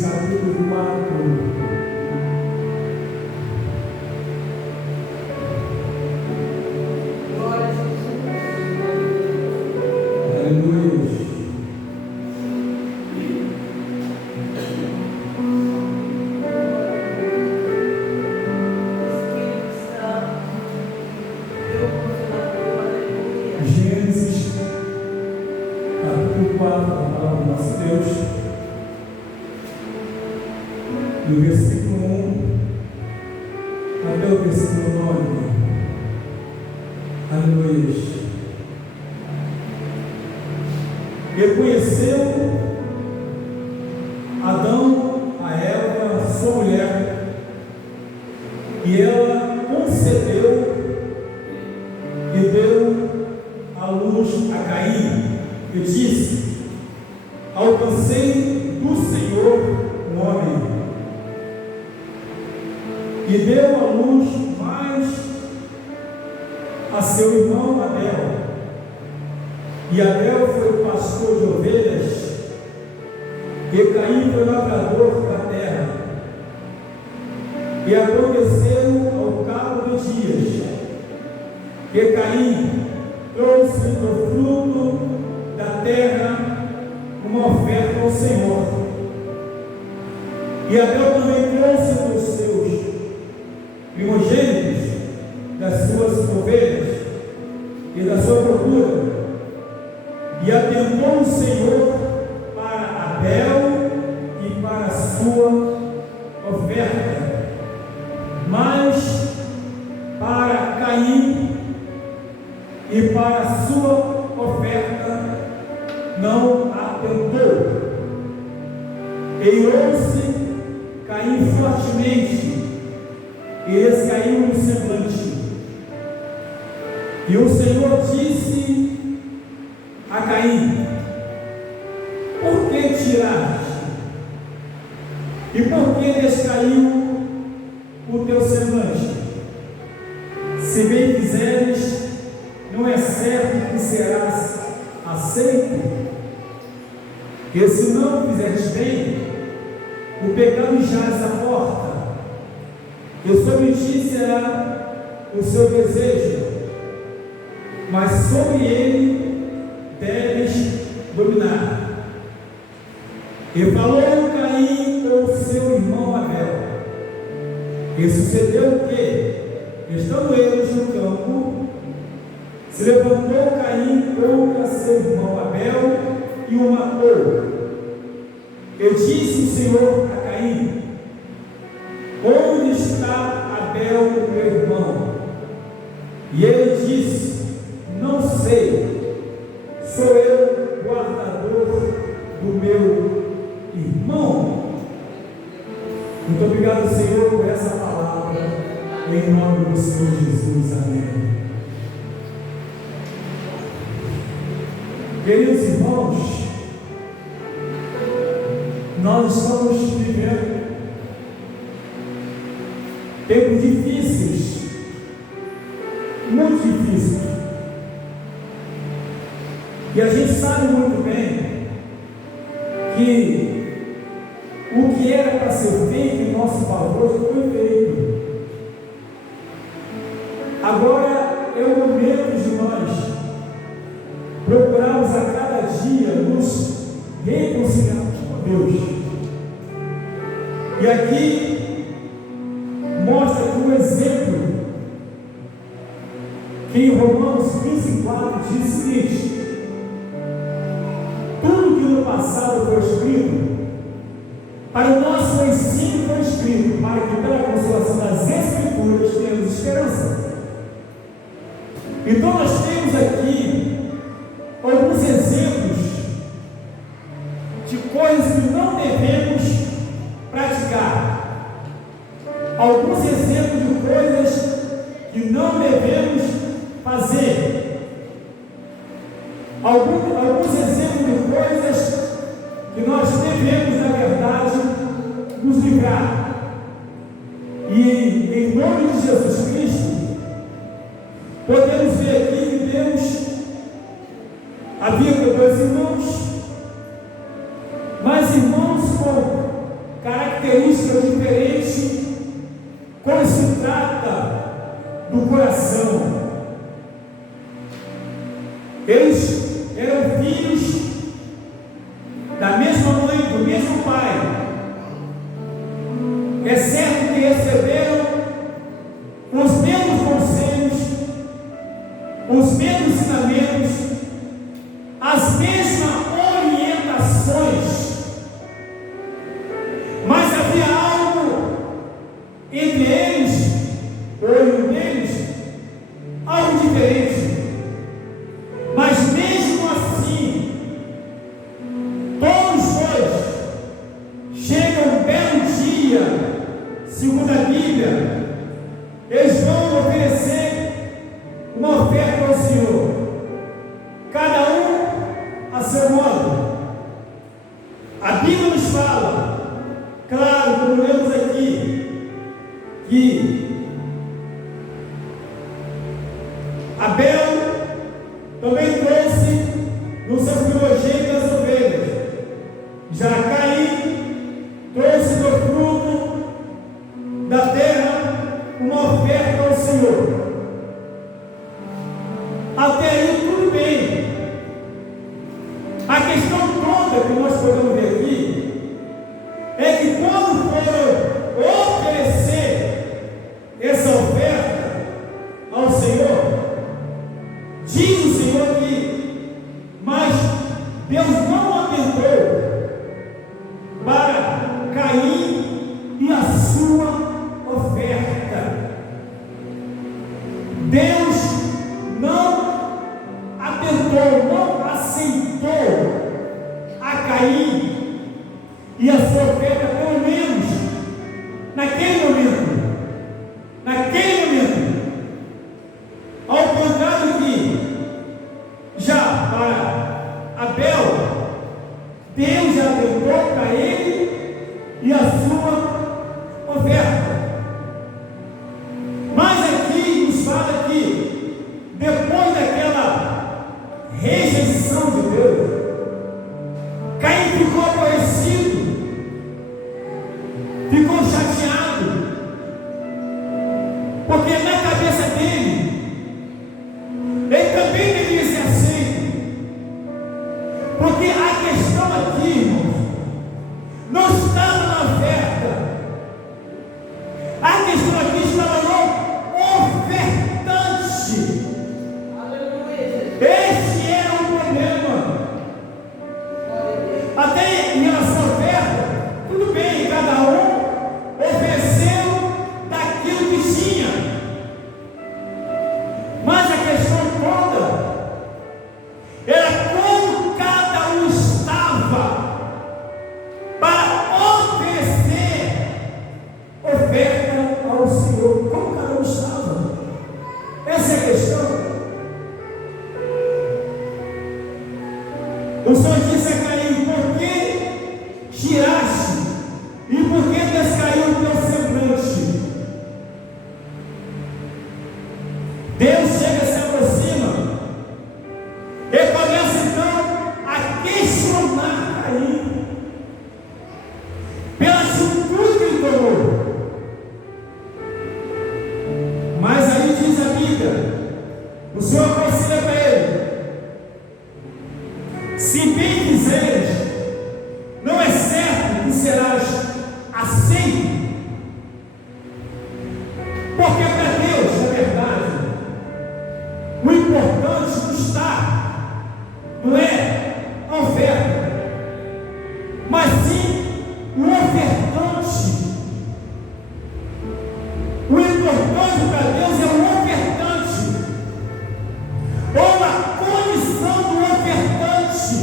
Gênesis capítulo 4. Do versículo 1 até o versículo 9. Aleluia. Reconheceu Adão a Eva, sua mulher, e ela concebeu e deu à luz a Caim, e disse: alcancei do Senhor um homem. E deu à luz mais a seu irmão Abel. E Abel foi pastor de ovelhas, e Caim foi lavrador da terra. E aconteceu ao cabo dos dias, que Caim trouxe do fruto da terra uma oferta ao Senhor. E Abel também trouxe dos seus primogênitos, das suas ovelhas e da sua procura. E atentou o Senhor para Abel e para a sua oferta, mas para Caim e para a sua oferta não atentou. Eirou-se Caim fortemente e descaiu no semblante. E o Senhor disse a Caim: por que tiraste? E por que descaiu o teu semblante? Se bem fizeres, não é certo que serás aceito? E se não fizeres bem, o pecado jaz à porta, e sobre ti será o seu desejo, mas sobre ele deves dominar. E falou Caim com seu irmão Abel. E sucedeu que, estando eles no campo, se levantou Caim contra seu irmão Abel e o matou. E disse o Senhor a Caim: onde está Abel, meu irmão? E ele disse: não sei, sou eu guardador do meu irmão. Muito obrigado, Senhor, por essa palavra, em nome do Senhor Jesus. Amém. Queridos irmãos, nós estamos vivendo tempos difíceis, muito difíceis, e a gente sabe muito bem que o que era para ser feito em nosso favor já foi feito. Agora é o momento de nós procurarmos a cada dia nos reconciliarmos com Deus. E aqui mostra aqui um exemplo que em Romanos 15:4 diz o seguinte: tudo que no passado foi escrito para o nosso ensino foi escrito, para que pela consolação das Escrituras tenhamos esperança. Então nós temos aqui alguns exemplos de coisas que não devemos praticar, alguns exemplos de coisas que não devemos fazer, alguns exemplos de coisas que nós devemos, na verdade, nos livrar. E em nome de Jesus Cristo, podemos ver aqui que Deus havia com dois irmãos, mas irmãos com Eles eram filhos da mesma mãe, do mesmo pai. É certo que receberam os mesmos conselhos, os mesmos ensinamentos, as mesmas orientações, mas havia algo entre eles, ou em um deles, algo diferente. Mas mesmo assim, todos dois chegam um belo dia, segundo a Bíblia, eles vão oferecer uma oferta ao Senhor, cada um a seu modo. A Bíblia nos fala, claro, como lemos aqui, que Abel também trouxe no seu primogênito as ovelhas. Já Caim trouxe do fruto da terra uma oferta ao Senhor. Até aí tudo bem. A questão toda que nós podemos ver aqui é que quando foram oferecer essa oferta ao Senhor, diz o Senhor que, mas Deus não atentou para Caim e a sua oferta. Deus não atentou, não aceitou a Caim e a sua oferta, pelo menos naquele momento. Ao contrário que já para Abel, Deus já atentou para ele e a sua oferta. Mas aqui nos fala que depois daquela rejeição de Deus, Caim ficou aborrecido, ficou chateado, porque na cabeça dele, ele também deveria ser aceito. Porque a questão aqui, irmãos, não estava na oferta. A questão aqui estava no ofertante. Aleluia. Esse era o problema. Até em relação à oferta, tudo bem, cada um ofereceu daquilo que tinha. Mas a questão toda era como cada um estava para oferecer oferta ao Senhor. Como cada um estava? Essa é a questão. O Senhor disse a Caim: por que tiraste e por que descaiu o teu semblante? Deus chega, se aproxima e começa então a questionar Caim pela atitude que ele tomou. Mas aí diz a Bíblia, o Senhor aconselha para ele: se bem quiseres, não é certo que serás aceito. Porque para Deus, na verdade, o importante não está, não é a oferta, mas sim o ofertante. O importante para Deus é o ofertante, ou a condição do ofertante,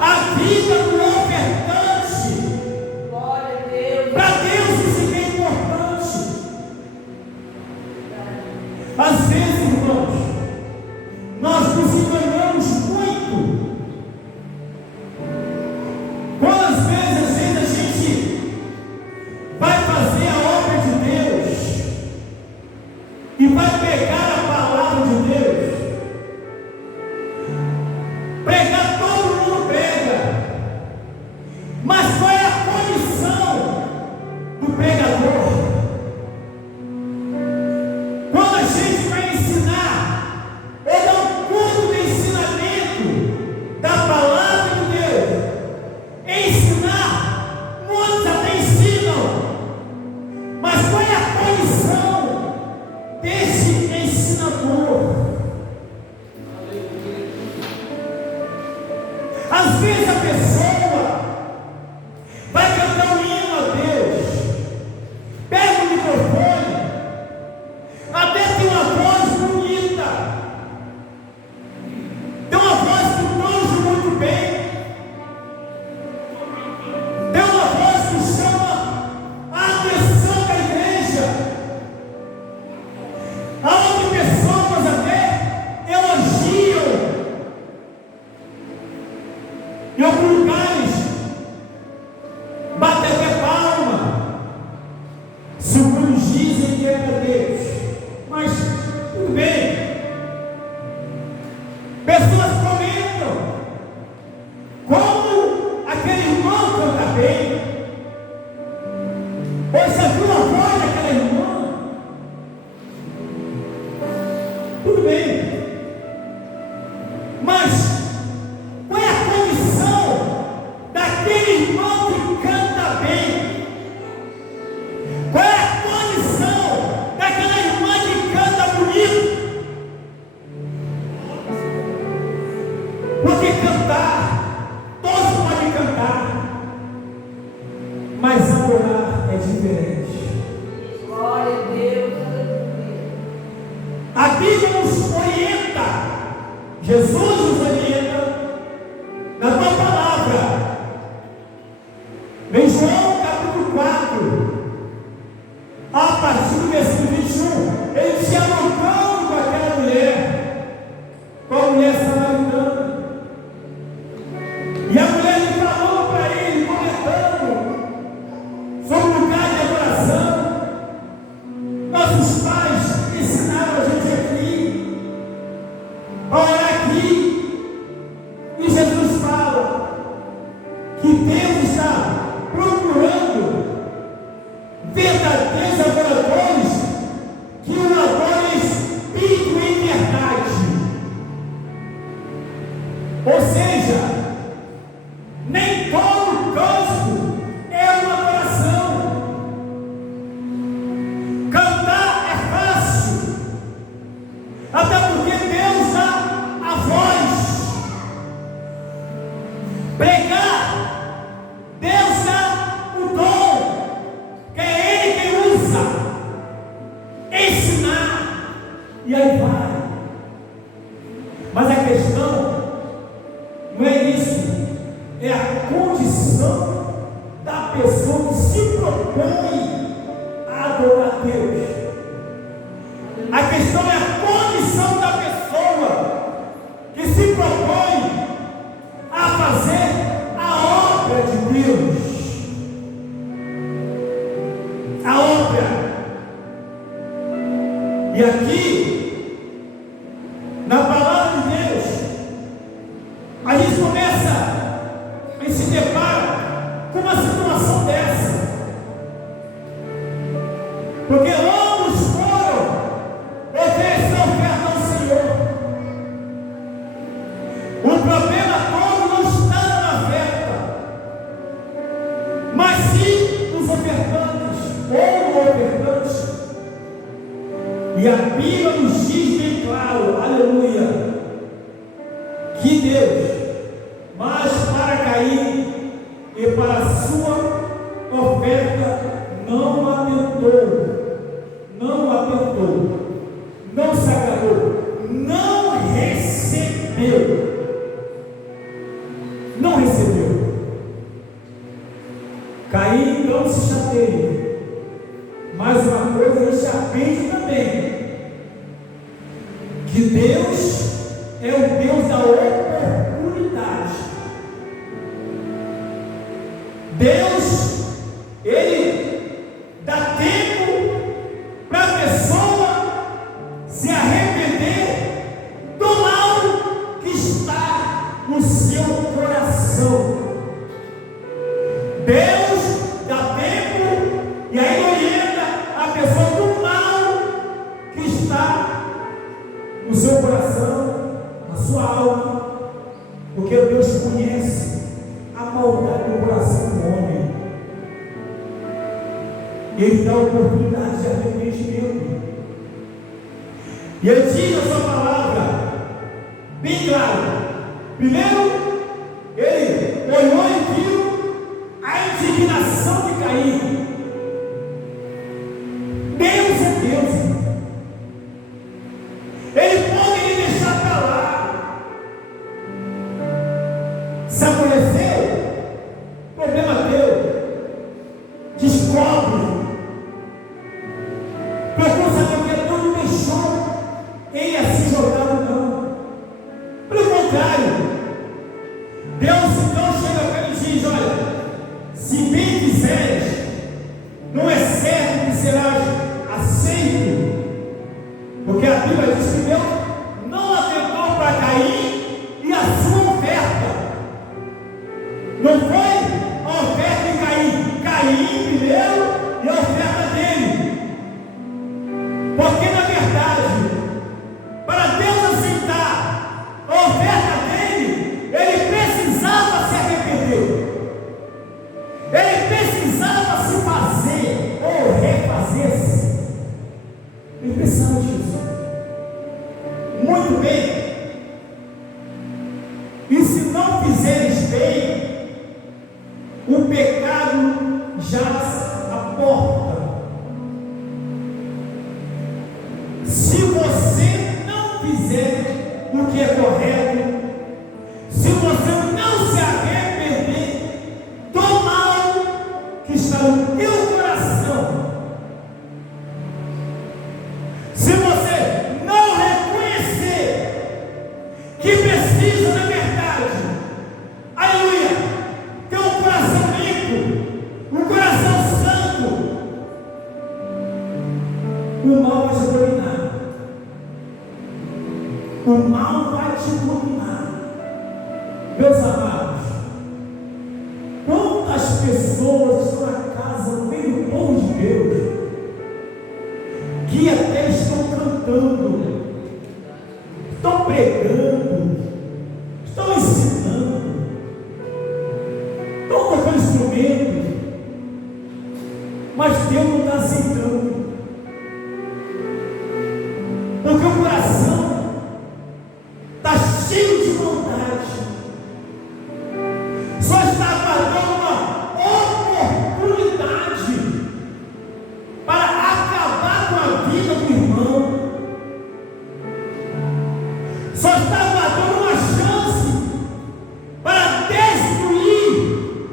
a vida do ofertante. Glória a Deus. Para Deus isso é importante. Às vezes, irmãos, nós nos enganamos muito Tudo bem. Mas qual é a condição daquele irmão que canta bem? Qual é a condição daquela irmã que canta bonito? Porque cantar, todos podem cantar, mas adorar é diferente. Glória a Deus. A Bíblia nos orienta, Jesus nos orienta na tua palavra. Em João capítulo 4, a partir do versículo 21, ele tinha dialogando com aquela mulher, com a mulher samaritana. E a mulher lhe falou para ele, comentando sobre o lugar de adoração. Nossos pais ensinaram a gente aqui, a orar aqui. E Jesus fala que Deus está procurando verdadeiros adoradores que o adorem em espírito e em verdade. Ou seja, nem todo canto é uma adoração. Cantar é fácil, até porque Deus dá a voz. Pregar, Deus dá o dom, que é Ele quem usa. Ensinar, e aí vai. Mas a questão não é isso. É a condição da pessoa que se propõe a adorar a Deus. A questão é a condição da pessoa que se propõe a fazer a obra de Deus. A obra. E aqui, na palavra de Deus, a gente começa e se depara com uma situação dessa, porque ambos foram oferecer oferta ao Senhor. O problema todo não está na oferta, mas sim nos ofertantes ou no ofertante. E a Bíblia nos diz bem claro, aleluia, que Deus, mas para Caim e para a sua oferta não atentou, não se agradou, não recebeu. Caim então se chateia, mas uma coisa ele se aprende também, que Deus é o Deus da oportunidade. Deus, Ele dá tempo para a pessoa se arrepender do mal que está no seu coração. Deus dá tempo e aí orienta a pessoa do mal que está no seu coração, na sua alma, porque Deus conhece a maldade do coração do homem. Ele dá oportunidade de arrependimento. E ele diz a sua palavra bem claro. Primeiro, ele olhou e viu a indignação de Caim. Deus é Deus. Ele pode lhe deixar para lá. Se amanheceu, problema teu. Descobre. Procura saber o que Deus não deixou ele assim jogado, não. Pelo contrário, Deus então chega para ele e diz: olha, se bem quiseres, não é certo que serás aceito, porque a Bíblia diz que Deus não atentou para Caim e a sua oferta. Não foi a oferta de Caim, Caim primeiro e a oferta dele. Porque na verdade, para muito bem. E se não fizeres bem, o pecado jaz à porta. Se você não fizer o que é correto, se você não se arrepender do mal que está no teu coração, se você não reconhecer que precisa da verdade, aleluia, ter um coração limpo, um coração santo, o mal vai te dominar. O mal vai te dominar. Meus amados, quantas pessoas estão na casa, no meio do povo de Deus, que até estão cantando, estão pregando, estão ensinando, estão tocando instrumentos, mas Deus não está aceitando, porque o coração está cheio de maldade, só está aguardando uma oportunidade para acabar com a vida do irmão, só está aguardando uma chance para destruir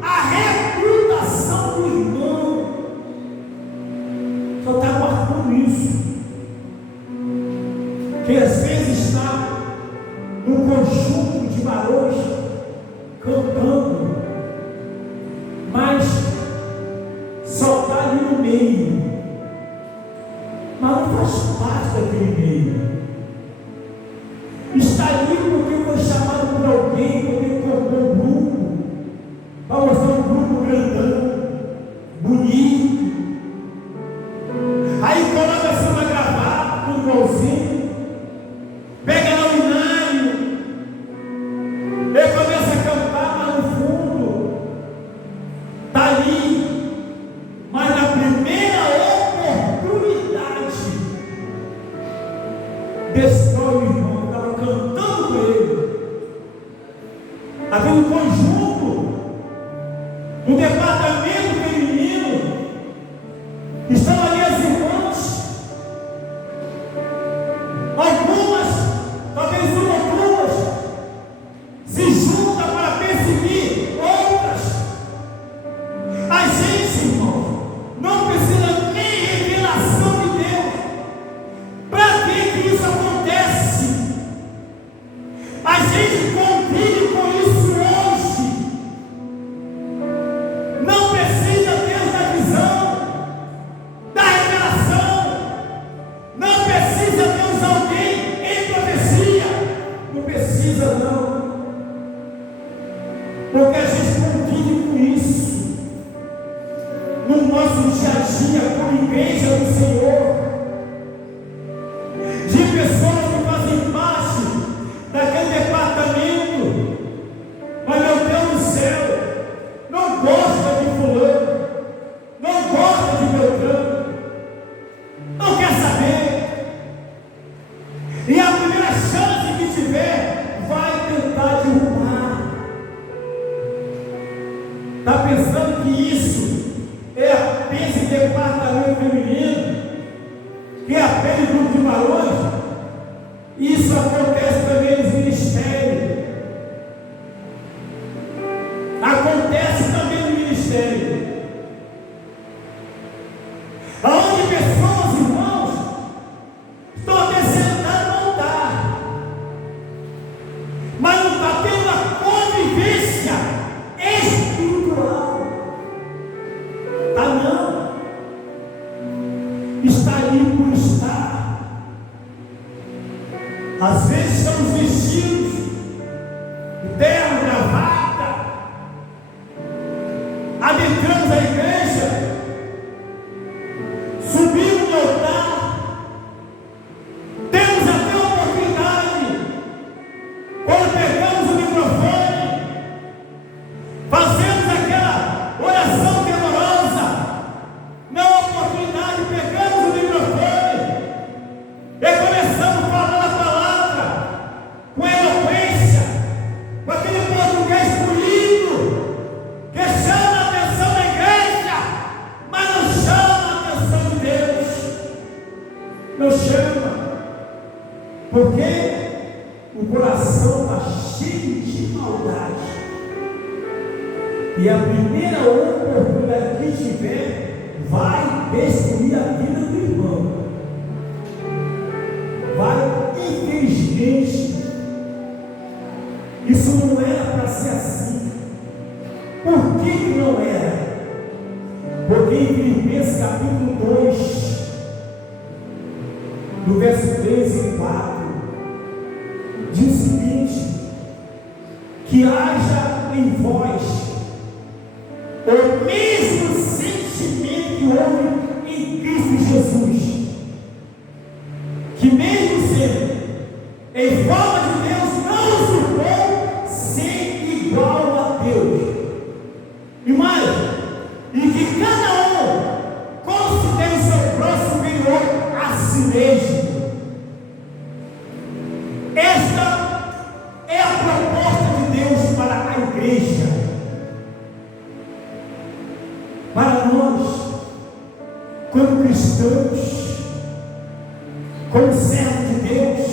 a reputação do irmão, só está aguardando isso, que às vezes está um conjunto de varões cantando, mas só está ali no meio, mas não faz parte daquele meio. Está ali porque foi chamado por alguém, porque comprou um grupo, para mostrar um grupo grandão, bonito. Aí coloca assim uma gravata, tudo igualzinho, pega lá o inário, ele começa a cantar lá no fundo, está ali, mas na primeira oportunidade, destrói o irmão que estava cantando com ele. Havia um conjunto, um departamento feminino, estão ali as irmãs, algumas, talvez uma ou duas, se juntam para perseguir outras. A gente, irmão, não precisa nem revelação de Deus. Para que isso acontece? A gente convive com isso hoje. Não precisa Deus da visão, da revelação. Não precisa Deus alguém em profecia. Não precisa não. Porque a gente convive com isso no nosso dia a dia como igreja do Senhor, de pessoas que fazem parte daquele departamento, mas meu Deus do céu, não gosta de fulano, não gosta de Beltrano, não quer saber, e a primeira chance que tiver vai tentar derrubar. Está pensando que isso é apenas em departamento feminino, que é apenas grupo de varões? Isso acontece também nos ministérios. Acontece também no ministério. Aonde pessoas, irmãos, estão até sentadas no altar, mas não está tendo a convivência espiritual. Está não. Está ali por estar. Às vezes estamos vestidos de terno, gravata, adentramos a igreja, subimos no altar, temos até a oportunidade, quando pegamos o microfone, fazemos aquela oração temorosa, na oportunidade pegamos o microfone e começamos a falar a palavra. o coração está cheio de maldade. E a primeira oportunidade que tiver, vai destruir a vida do irmão. Vai, infelizmente, isso não era para ser assim. Por que não era? Porque em Filipenses capítulo 2, no verso 3 e 4, diz o seguinte: que haja em vós o mesmo sentimento que houve em Cristo Jesus, que mesmo sendo em forma de Deus, não usurpou ser igual a Deus. E mais, e que cada um considere o seu próximo superior a si mesmo. Esta é a proposta de Deus para a igreja. Para nós, como cristãos, como servos de Deus,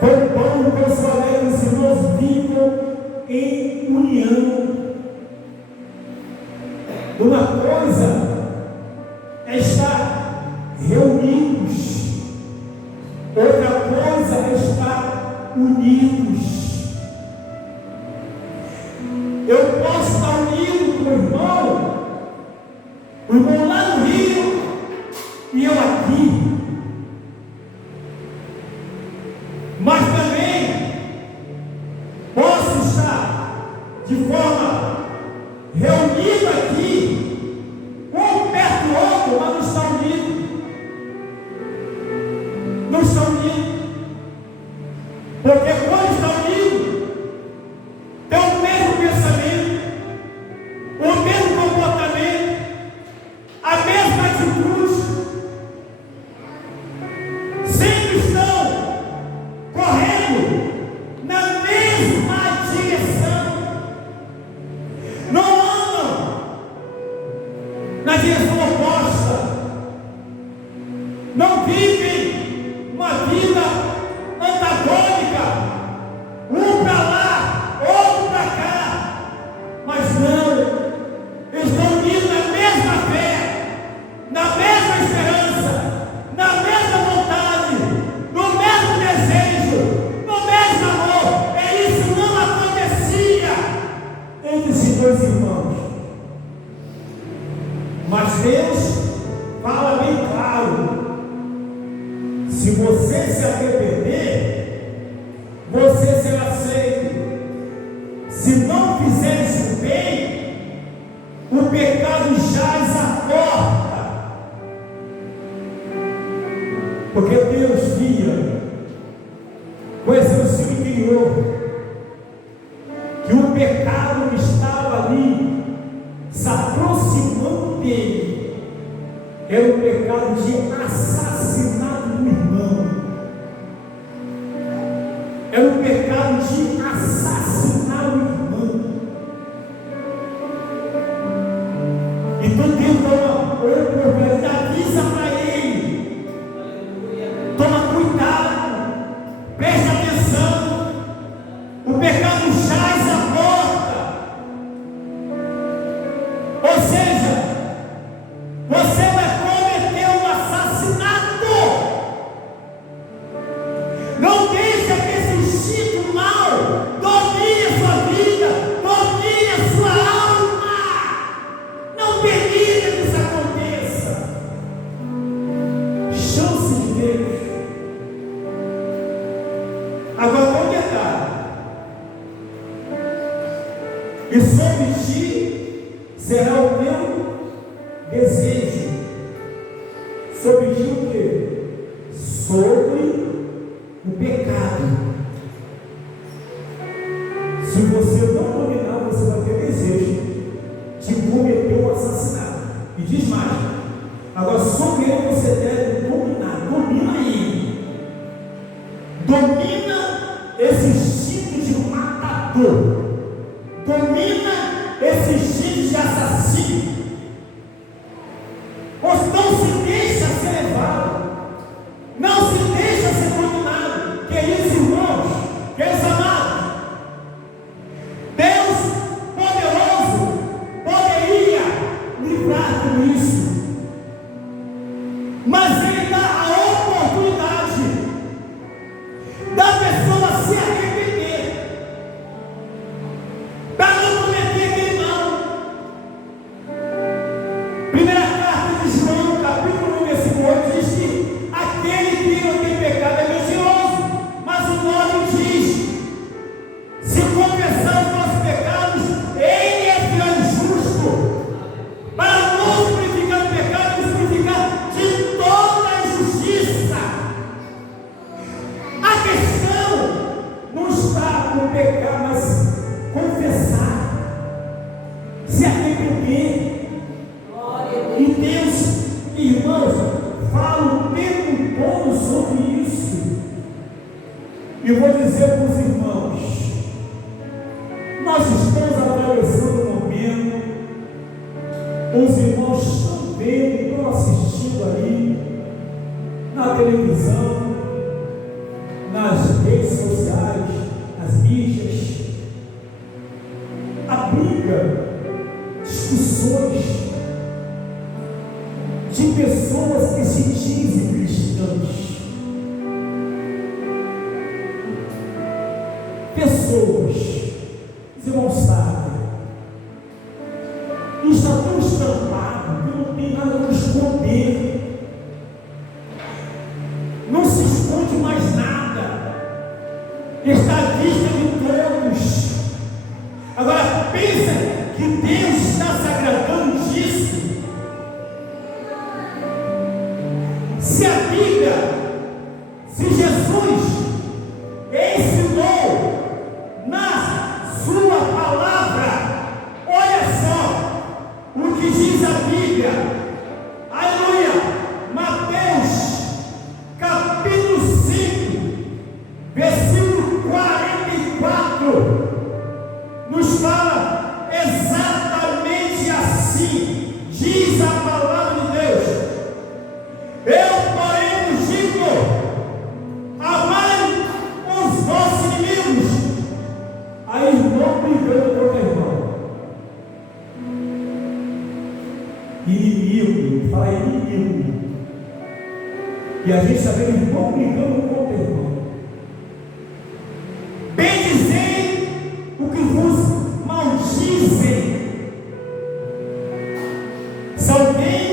como Paulo e os colegas irmãos vivam em união. Uma coisa é estar reunidos, outra coisa é estar unidos. Eu posso estar unido com o irmão lá no Rio e eu aqui, mas também posso estar de forma reunido aqui, um perto do outro, mas não está unido. Não está unido. Porque quando está unido, tem o mesmo pensamento, o mesmo comportamento, a mesma atitude. Sempre estão correndo na mesma direção. Não andam na direção oposta. Não vivem uma vida antagônica, um para lá, outro para cá, mas não, estão unidos na mesma fé, na mesma esperança, na mesma vontade, no mesmo desejo, no mesmo amor. E isso não acontecia entre esses dois irmãos. Mas Deus fala bem claro: se você se arrepender, você será aceito. Se não fizer isso bem, o pecado jaz à porta. Porque Deus via, conhecendo o seu interior, que o pecado que estava ali se aproximando dele era o pecado de assassinato do irmão. Era o pecado de assassinar o irmão. Então Deus dá uma oportunidade, avisa para ele: toma cuidado, preste atenção, o pecado jaz à porta. Ou seja, você vai cometer um assassinato. Não deixa que esse instinto mal domine a sua vida, domine a sua alma. Não permita que isso aconteça. Chance de Deus. Agora vamos detalhe: e sobre ti será o teu desejo. Sobre ti o quê? Sobre o pecado. Se você não dominar, você vai ter desejo de cometer um assassinato. E diz mais: agora sobre ele você deve dominar. Domina ele. Domina esse instinto de matador. Domina esse instinto de assassino. Não se deixa ser levado, não se deixa ser controlado. E vou dizer para os irmãos, nós estamos atravessando um momento, os irmãos estão vendo, estão assistindo ali, na televisão, nas redes sociais, nas mídias, a briga, discussões de pessoas que se dizem cristãs. Pessoas, os irmãos sabem, está tão estampado que não tem nada a esconder, não se esconde mais nada, está à vista de todos. Agora pensa que Deus está se agradando disso. Se a Bíblia, se Jesus ensinou na sua palavra, olha só o que diz a Bíblia, aleluia, Mateus capítulo 5, versículo 44, nos fala exatamente assim, diz a palavra de Deus: eu, porém, vos digo, amai os vossos inimigos. Aí, irmão brigando com o irmão. Inimigo, fala inimigo. E a gente está vendo irmão brigando com o irmão. Bendizei o que vos maldizem. Se alguém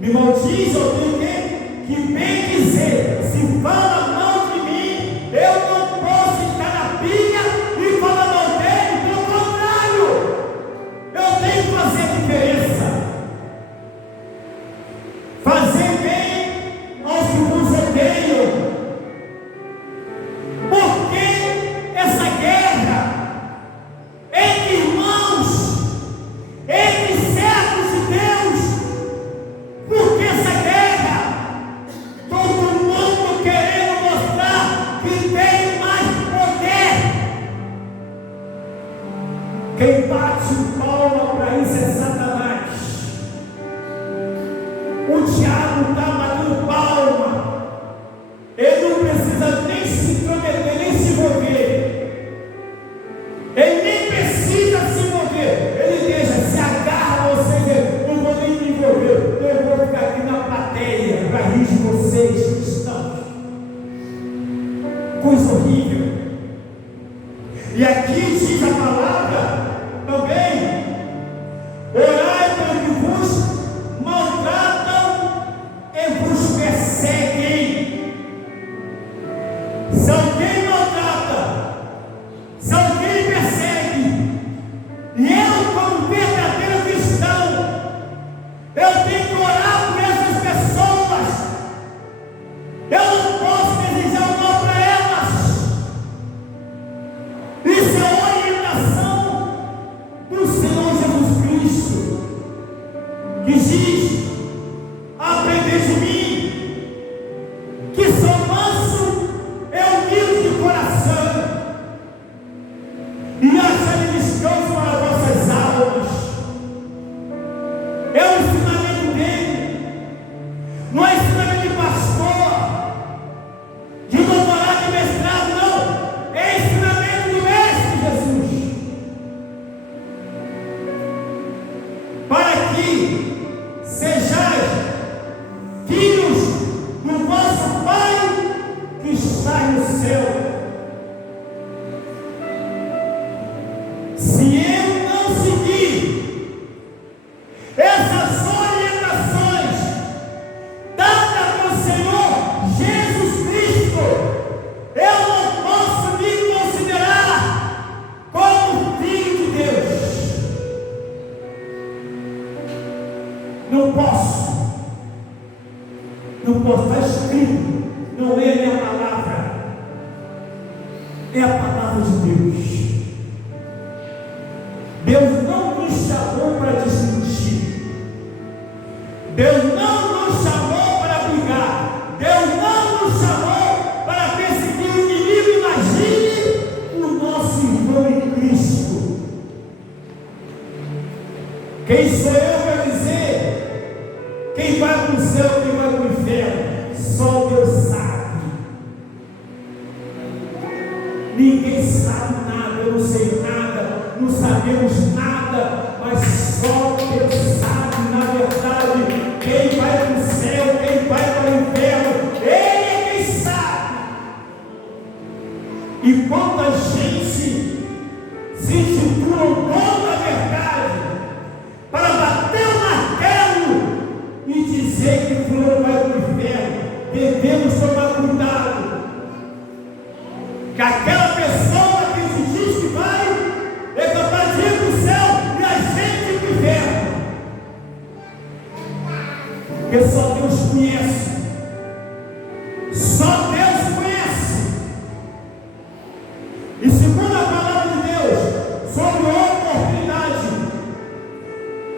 me maldiz, eu tenho que bem dizer. Se fala mal de mim, eu não posso estar na pilha e falar mal dele. Pelo contrário, eu tenho que fazer a diferença. Fazer bem aos que vos odeiam. Porque essa guerra entre irmãos, entre servos de Deus, porque essa guerra, todo mundo querendo mostrar que tem mais poder. Quem bate palma para isso é Satanás. O diabo está batendo palma. Ele não precisa nem se intrometer, nem se envolver. Ele nem precisa se envolver. Ele deixa, se agarra a vocês. Não vou nem me envolver. Eu vou ficar aqui na plateia para rir de vocês, cristãos. Coisa horrível. E aqui diz a palavra também: orai pelo que vos maltratam e vos perseguem. Se alguém maltrata, se alguém persegue, e eu, como verdadeiro cristão, eu tenho que orar por essas pessoas. Eu não posso desejar o mal para elas. Isso é a orientação do Senhor Jesus Cristo, que diz: aprendei de mim, que sou manso e humilde de coração, e acharei descanso para vossas almas. É o ensinamento dele, não é ensinamento de pastor, de doutorado, de mestrado, não. É ensinamento do Mestre Jesus, para que sejais filhos do vosso Pai que está no céu. Se eu não seguir essas orientações dadas pelo Senhor Jesus Cristo, eu não posso me considerar como filho de Deus. Não posso. Não posso. Está escrito. Não é a minha palavra, é a palavra de Deus. Deus não nos chamou para discutir. Deus não nos chamou para brigar. Deus não nos chamou para perseguir o inimigo. Deus sabe. Ninguém sabe nada, eu não sei nada, não sabemos nada, mas só Deus sabe, na verdade, quem vai para o céu, quem vai para o inferno, Ele é quem sabe. E quanta gente se intitula o dono da verdade para bater o martelo e dizer que fulano vai para o inferno, devemos tomar cuidado. Que aquela pessoa que se diz que vai é capaz de ir para o céu e a gente para o inferno. Porque só Deus conhece. Só Deus conhece. E segundo a palavra de Deus sobre oportunidade,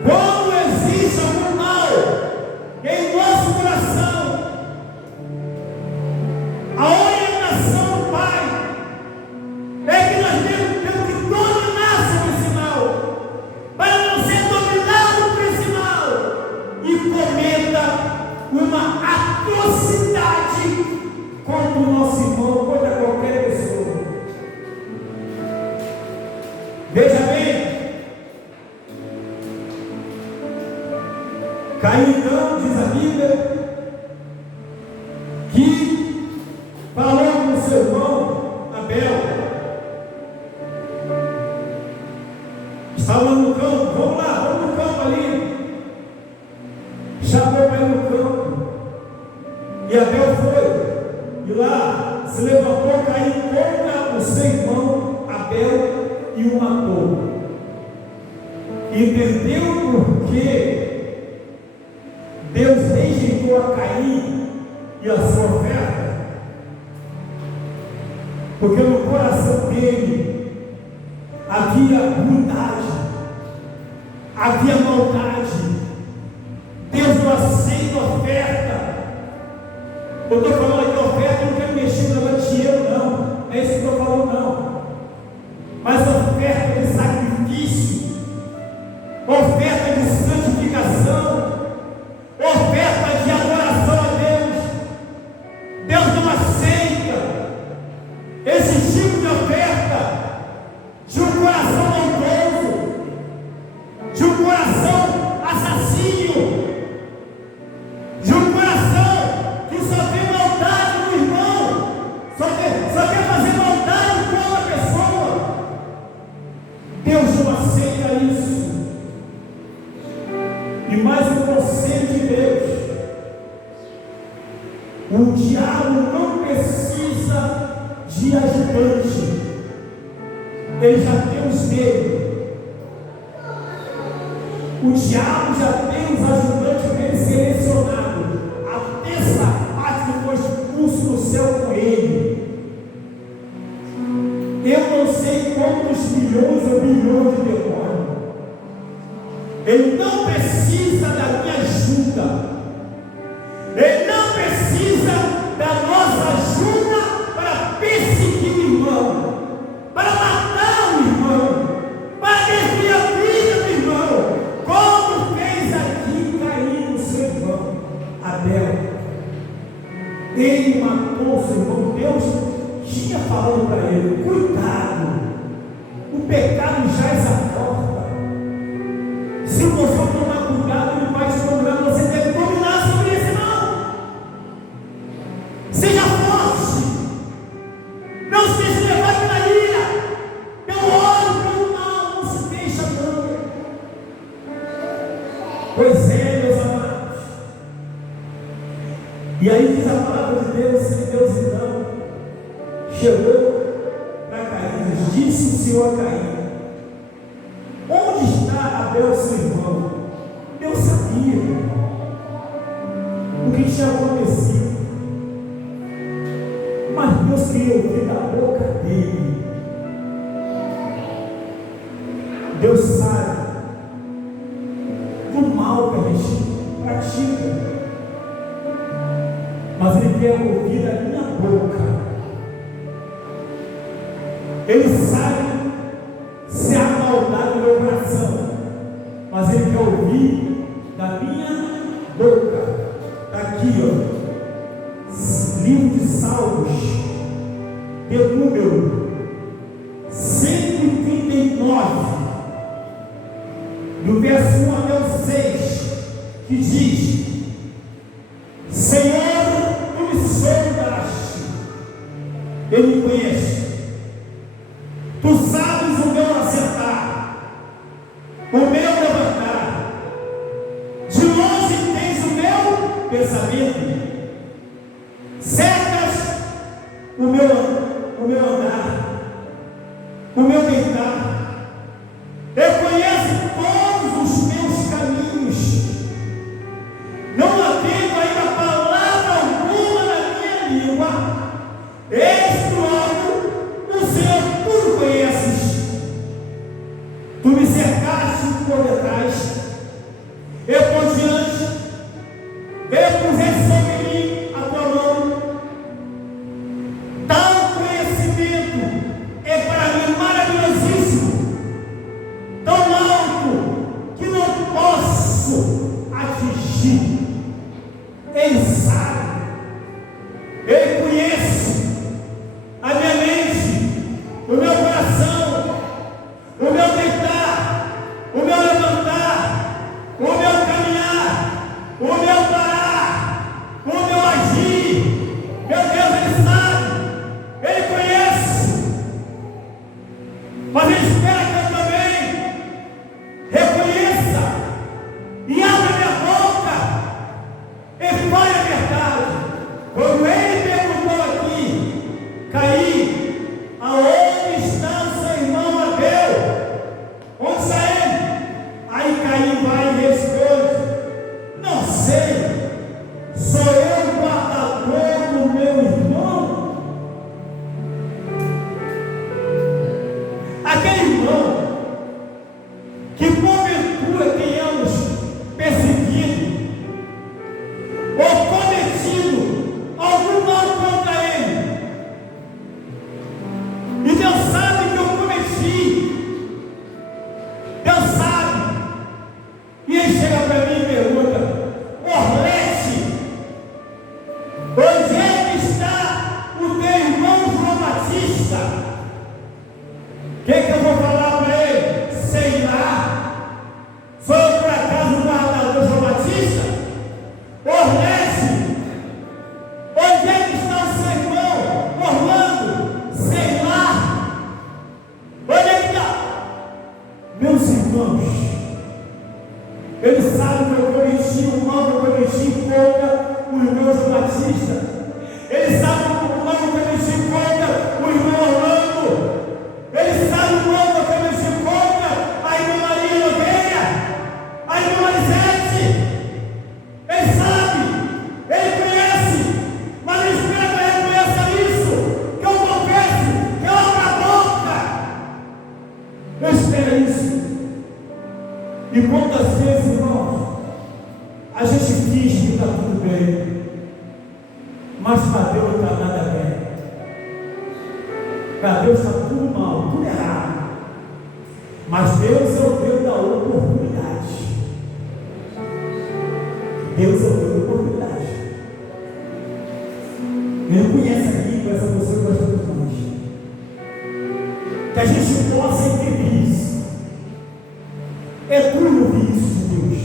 quando existe algum mal em nosso coração, a orientação do Pai é que nós temos que dominar sobre esse mal, para não ser dominado por esse mal e cometa uma atrocidade contra o nosso irmão, contra qualquer pessoa. Veja bem, Caim então, diz a Bíblia, que falou com o seu irmão Abel. Estava no campo, vamos lá, vamos no campo ali. Chamou para ir no campo. E Abel foi. E lá se levantou Caim contra o seu irmão Abel e o matou. Entendeu por que Deus rejeitou a Caim e a sua oferta? Porque no coração dele havia ruindade, havia maldade. Deus não aceita oferta. Eu estou falando aqui oferta, eu não quero mexer no dinheiro, não. Não é isso que eu estou falando, não. Mas oferta de sacrifício, oferta de santificação, oferta de adoração a Deus. Deus não aceita esse tipo de oferta de um coração maldoso, de um coração assassino, de um coração que só vê maldade no irmão, só quer fazer maldade com a pessoa. Deus não aceita isso. E mais um conselho de Deus: o diabo não precisa de ajudante, ele já tem os meios. O diabo já tem os ajudantes dele selecionados. A terça parte foi expulso do céu com ele. Eu não sei quantos milhões ou bilhões de demônios. Ele não precisa da minha ajuda. Ele não precisa da nossa ajuda para perseguir o irmão, para matar o irmão, para destruir a vida do irmão, como fez aqui Caim no seu irmão Abel. Ele matou o seu irmão. Deus tinha falado para ele: cuidado, o pecado jaz à porta. Se você tomar cuidado, ele vai te dominar. Você deve dominar sobre esse mal. Seja forte. Não se deixe levar pela ira, pelo ódio, pelo mal. Não se deixa, não. Pois é, meus amados. E aí diz a palavra de Deus, que Deus então chegou para Caim, disse o Senhor a Caim: onde está Abel, seu irmão? Deus sabia o que tinha acontecido, mas Deus queria ouvir da boca dele. Deus sabe do mal que a gente pratica, mas Ele quer ouvir da minha boca. Ele sabe se há maldade no meu coração, mas Ele quer ouvir da minha boca. Está aqui, ó, livro de Salmos, de número 139, do verso 1 até o 6, que diz: Senhor, tu me sondaste, eu me conheço, tu sabes o meu acertar, o meu levantar, de longe tens o meu pensamento, cercas o meu andar, o meu deitar, eu conheço todos os meus caminhos, não havendo ainda palavra alguma na minha língua, eis tu algo, o Senhor tu conheces, tu me cercaste por detrás, eu por diante, eu puseste sobre mim a tua mão, tal conhecimento é para mim maravilhosíssimo, tão alto que não posso atingir. Ele sabe, Ele conhece a minha mente, o meu coração, o meu deitar, o meu levantar, o meu caminhar, o meu parar, o meu agir. Meu Deus, Ele sabe, Ele conhece, mas Ele espera que eu também reconheça e abra minha boca e fale a verdade. Quando Ele perguntou aqui, Caim, aonde está o seu irmão Abel? Onde está ele? Aí Caim vai e responde: não sei, sou eu o guardador do meu irmão? Aquele irmão que porventura tenhamos perseguido ou cometido algum mal contra ele, e Deus sabe que eu cometi, Deus sabe, e ele chega para mim e pergunta: Orlete, onde é que está o teu irmão João Batista? O que eu vou falar para ele? Sei lá. Sou eu por acaso o guardador João Batista? Orlete, onde é que está o seu irmão Orlando? Sei lá. Onde é que está? Meus irmãos, ele sabe que eu cometi o mal que eu cometi contra o irmão João Batista. Ele sabe o mal que eu cometi contra o irmão Orlando. Ele sabe o mal que eu cometi contra a irmã Maria Nogueira, a irmã Marisete. Ele sabe, ele conhece, mas ele espera que eu reconheça isso, que eu confesse, que eu abra a boca. Eu espero isso. E quantas vezes, irmãos, a gente finge que está tudo bem, mas para Deus não está nada bem. Para Deus está tudo mal, tudo errado. Mas Deus é o Deus da oportunidade. Deus é o Deus da oportunidade. Ele conhece aqui com essa pessoa que nós estamos hoje. Que a gente possa entender isso. É duro ouvir isso de Deus.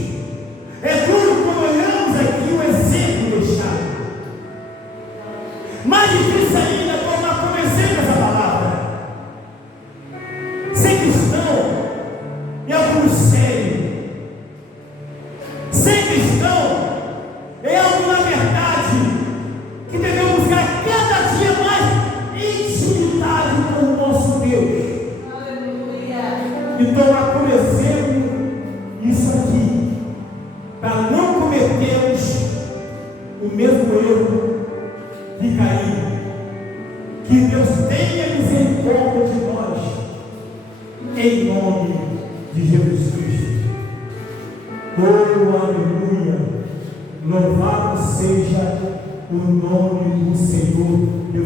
É duro quando olhamos aqui o exemplo deixado. Mais difícil ainda é tomar conhecimento dessa palavra. Ser cristão é algo sério. Ser cristão é algo, na verdade, que devemos buscar cada dia mais intimidade com o nosso Deus. Aleluia. E tomar como exemplo isso aqui, para não cometermos o mesmo erro de Caim. Que Deus tenha misericórdia de nós, em nome de Jesus Cristo. Oh, aleluia! Louvado seja o nome do Senhor Deus